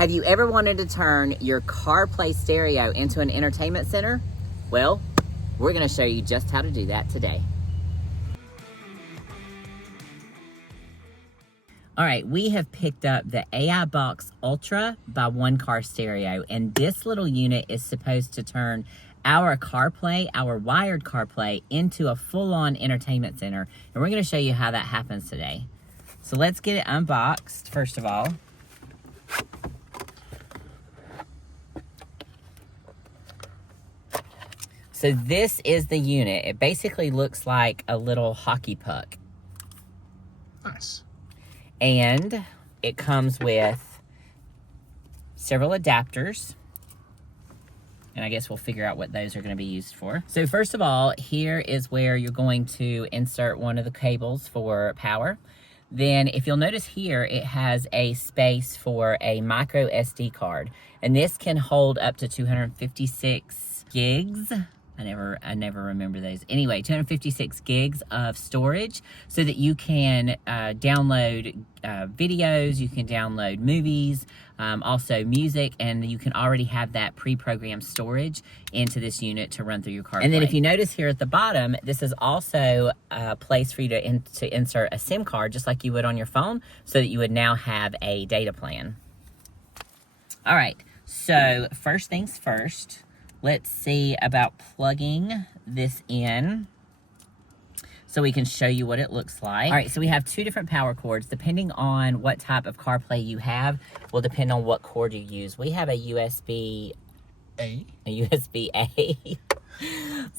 Have you ever wanted to turn your Carplay stereo into an entertainment center? Well, we're going to show you just how to do that today. All right, we have picked up the AI Box Ultra by One Car Stereo, and this little unit is supposed to turn our CarPlay, our wired CarPlay, into a full-on entertainment center, and we're going to show you how that happens today. So let's get it unboxed, first of all. So this is the unit. It basically looks like a little hockey puck. Nice. And it comes with several adapters. And I guess we'll figure out what those are going to be used for. So first of all, here is where you're going to insert one of the cables for power. Then if you'll notice here, it has a space for a micro SD card. And this can hold up to 256 gigs. I never remember those. Anyway, 256 gigs of storage so that you can download videos, you can download movies, also music, and you can already have that pre-programmed storage into this unit to run through your CarPlay. And then if you notice here at the bottom, this is also a place for you to insert a SIM card just like you would on your phone so that you would now have a data plan. All right, so first things first. Let's see about plugging this in so we can show you what it looks like. All right, so we have two different power cords. Depending on what type of CarPlay you have, will depend on what cord you use. We have a USB-A. A USB-A.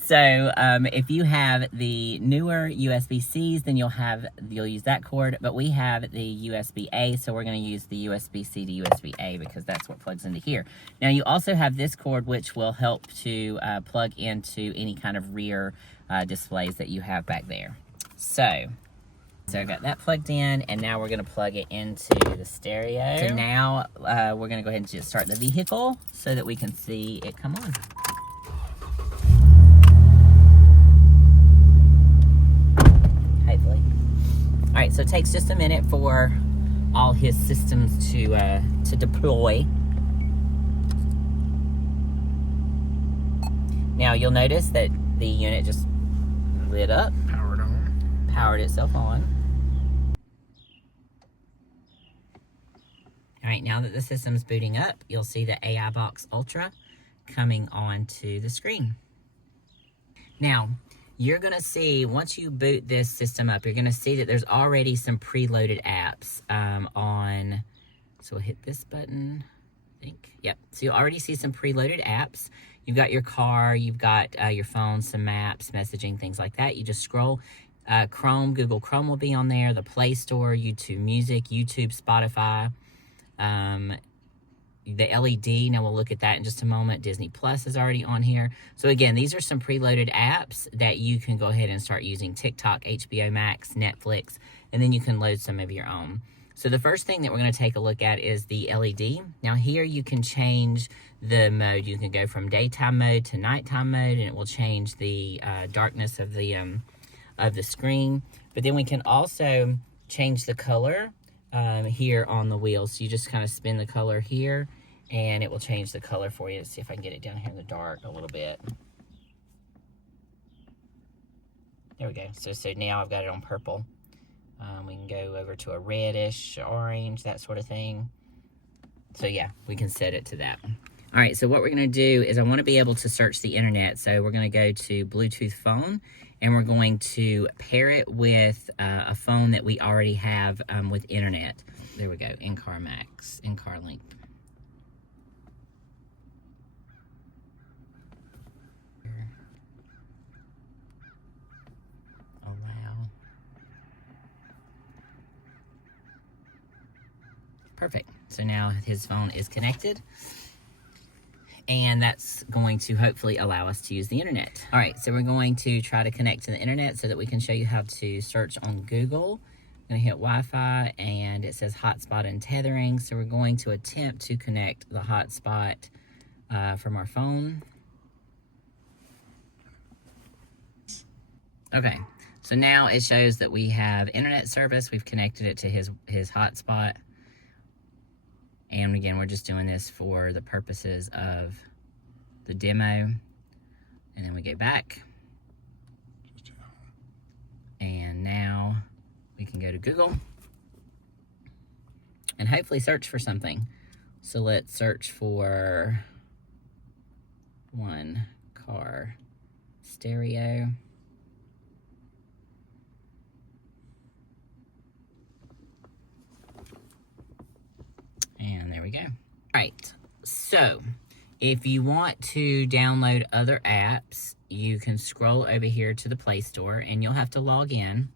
So if you have the newer USB-Cs, then you'll use that cord. But we have the USB-A, so we're going to use the USB-C to USB-A because that's what plugs into here. Now you also have this cord, which will help to plug into any kind of rear displays that you have back there. So I got that plugged in, and now we're going to plug it into the stereo. So now we're going to go ahead and just start the vehicle so that we can see it come on. Hopefully. All right, so it takes just a minute for all his systems to deploy. Now you'll notice that the unit just lit up. Powered itself on. All right, now that the system's booting up, you'll see the AI Box Ultra coming onto the screen. Now, you're going to see, once you boot this system up, you're going to see that there's already some preloaded apps on, so we'll hit this button, I think. Yep, so you'll already see some preloaded apps. You've got your car, you've got your phone, some maps, messaging, things like that. You just scroll. Chrome, Google Chrome will be on there, the Play Store, YouTube Music, YouTube, Spotify, the LED, now we'll look at that in just a moment. Disney Plus is already on here. So again, these are some preloaded apps that you can go ahead and start using. TikTok, HBO Max, Netflix, and then you can load some of your own. So the first thing that we're going to take a look at is the LED. Now here you can change the mode. You can go from daytime mode to nighttime mode, and it will change the darkness of the screen. But then we can also change the color here on the wheel. So you just kind of spin the color here and it will change the color for you. Let's see if I can get it down here in the dark a little bit. There we go. So now I've got it on purple. We can go over to a reddish, orange, that sort of thing. So yeah, we can set it to that. All right, so what we're gonna do is I wanna be able to search the internet. So we're gonna go to Bluetooth phone, and we're going to pair it with a phone that we already have with internet. There we go, In-Car Max, In-Car Link. Allow. Perfect, so now his phone is connected. And that's going to hopefully allow us to use the internet. All right, so we're going to try to connect to the internet so that we can show you how to search on Google. I'm gonna hit Wi-Fi, and it says hotspot and tethering. So we're going to attempt to connect the hotspot from our phone. Okay, so now it shows that we have internet service. We've connected it to his hotspot. And again, we're just doing this for the purposes of the demo. And then we go back. And now we can go to Google and hopefully search for something. So let's search for one car stereo. And there we go. All right, so if you want to download other apps, you can scroll over here to the Play Store and you'll have to log in.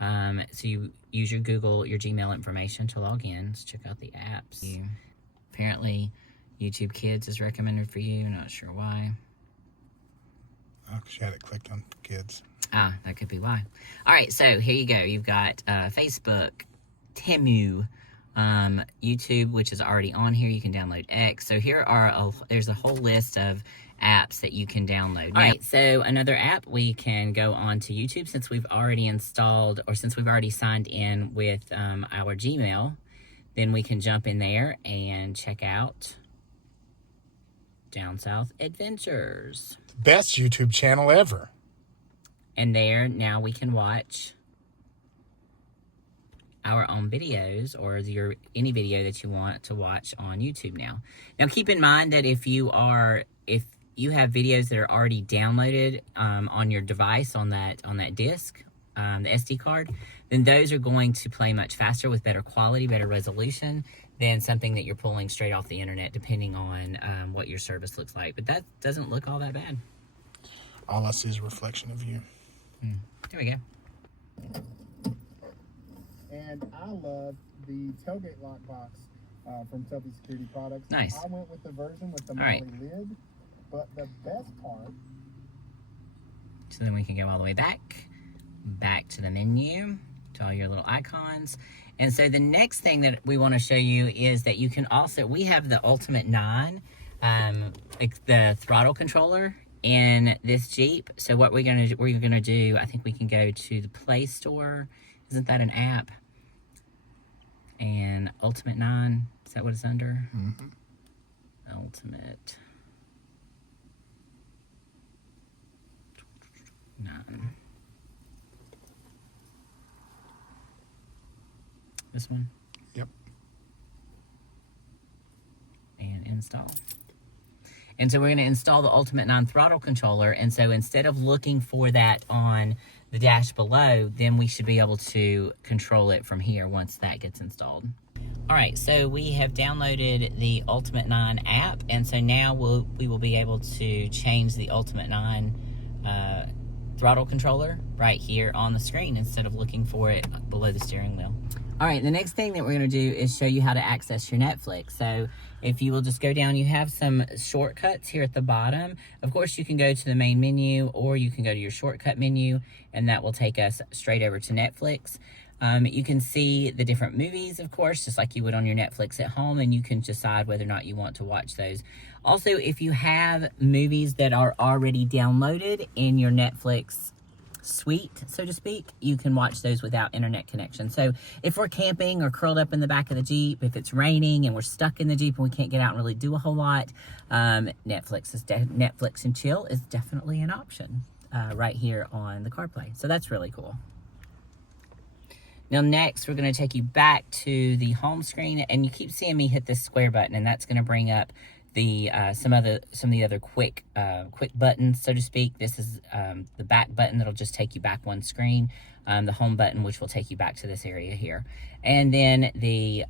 So you use your Google, your Gmail information to log in. Let's check out the apps. Apparently, YouTube Kids is recommended for you. Not sure why. Oh, because you had it clicked on kids. Ah, that could be why. All right, so here you go. You've got Facebook, Temu, YouTube, which is already on here. You can download X. So here are there's a whole list of apps that you can download. All right, so another app, we can go on to YouTube since we've already installed, or since we've already signed in with our Gmail. Then we can jump in there and check out Down South Adventures. Best YouTube channel ever. And there, now we can watch our own videos, or any video that you want to watch on YouTube now. Now keep in mind that if you have videos that are already downloaded on your device, on that disc, the SD card, then those are going to play much faster with better quality, better resolution than something that you're pulling straight off the internet, depending on what your service looks like. But that doesn't look all that bad. All I see is a reflection of you. There we go. And I love the tailgate lockbox from Telfy Security Products. Nice. I went with the version with the All right. Molly lid, but the best part. So then we can go all the way back to the menu, to all your little icons. And so the next thing that we want to show you is that you can also, we have the Ultimate 9, like the throttle controller in this Jeep. So what we're gonna do, I think we can go to the Play Store. Isn't that an app? And Ultimate 9, is that what it's under? Mm-hmm. Ultimate 9. This one? Yep. And install. And so we're going to install the Ultimate 9 throttle controller. And so instead of looking for that on the dash below, then we should be able to control it from here once that gets installed. All right, so we have downloaded the Ultimate 9 app. And so now we will be able to change the Ultimate 9 throttle controller right here on the screen instead of looking for it below the steering wheel. All right, the next thing that we're going to do is show you how to access your Netflix. So if you will just go down, you have some shortcuts here at the bottom. Of course, you can go to the main menu, or you can go to your shortcut menu, and that will take us straight over to Netflix. You can see the different movies, of course, just like you would on your Netflix at home, and you can decide whether or not you want to watch those. Also, if you have movies that are already downloaded in your Netflix suite, so to speak, you can watch those without internet connection. So if we're camping or curled up in the back of the Jeep, if it's raining and we're stuck in the Jeep and we can't get out and really do a whole lot, Netflix and chill is definitely an option right here on the Carplay. So that's really cool. Now next, we're going to take you back to the home screen, and you keep seeing me hit this square button, and that's going to bring up the some of the other quick buttons, so to speak. This is the back button that'll just take you back one screen. The home button, which will take you back to this area here, and then the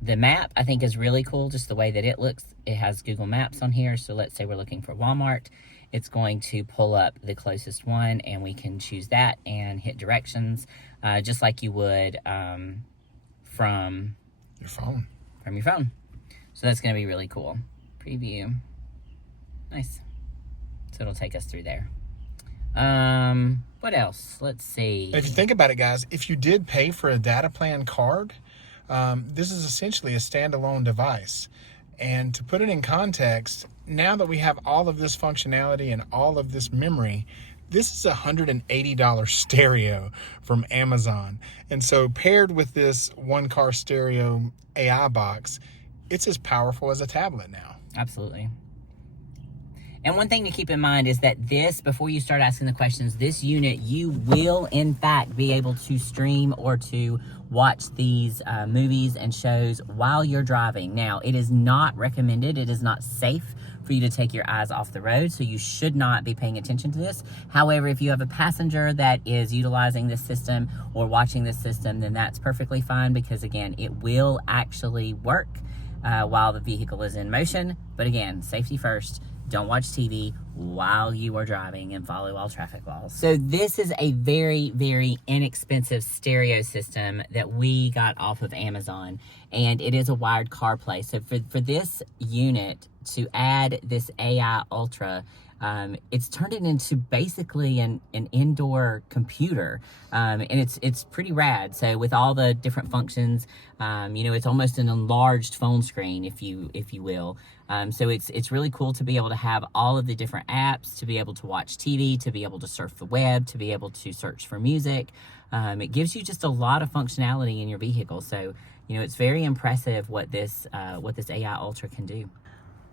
map, I think, is really cool. Just the way that it looks. It has Google Maps on here. So let's say we're looking for Walmart. It's going to pull up the closest one, and we can choose that and hit directions, just like you would from your phone. So that's going to be really cool. Preview. Nice. So it'll take us through there. What else? Let's see. If you think about it, guys, if you did pay for a data plan card, this is essentially a standalone device. And to put it in context, now that we have all of this functionality and all of this memory, this is a $180 stereo from Amazon. And so paired with this one car stereo AI box, it's as powerful as a tablet now. Absolutely. And one thing to keep in mind is that this, before you start asking the questions, this unit, you will in fact be able to stream or to watch these movies and shows while you're driving. Now, it is not recommended, it is not safe for you to take your eyes off the road, so you should not be paying attention to this. However, if you have a passenger that is utilizing this system or watching this system, then that's perfectly fine, because again, it will actually work while the vehicle is in motion. But again, safety first. Don't watch TV while you are driving and follow all traffic laws. So this is a very, very inexpensive stereo system that we got off of Amazon, and it is a wired CarPlay. So for this unit to add this AI Ultra, it's turned it into basically an indoor computer, and it's pretty rad. So with all the different functions, you know, it's almost an enlarged phone screen, if you will. So it's really cool to be able to have all of the different apps, to be able to watch TV, to be able to surf the web, to be able to search for music. It gives you just a lot of functionality in your vehicle. So, you know, it's very impressive what this AI Ultra can do.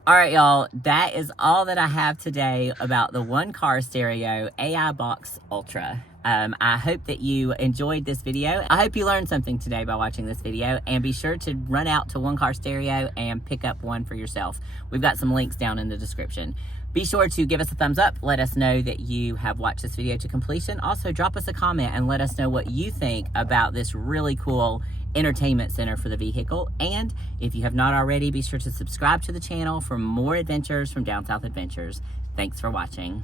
All right, y'all, that is all that I have today about the One Car Stereo AI Box Ultra. I hope that you enjoyed this video. I hope you learned something today by watching this video, and be sure to run out to One Car Stereo and pick up one for yourself. We've got some links down in the description. Be sure to give us a thumbs up. Let us know that you have watched this video to completion. Also, drop us a comment and let us know what you think about this really cool entertainment center for the vehicle. And if you have not already, be sure to subscribe to the channel for more adventures from Down South Adventures. Thanks for watching.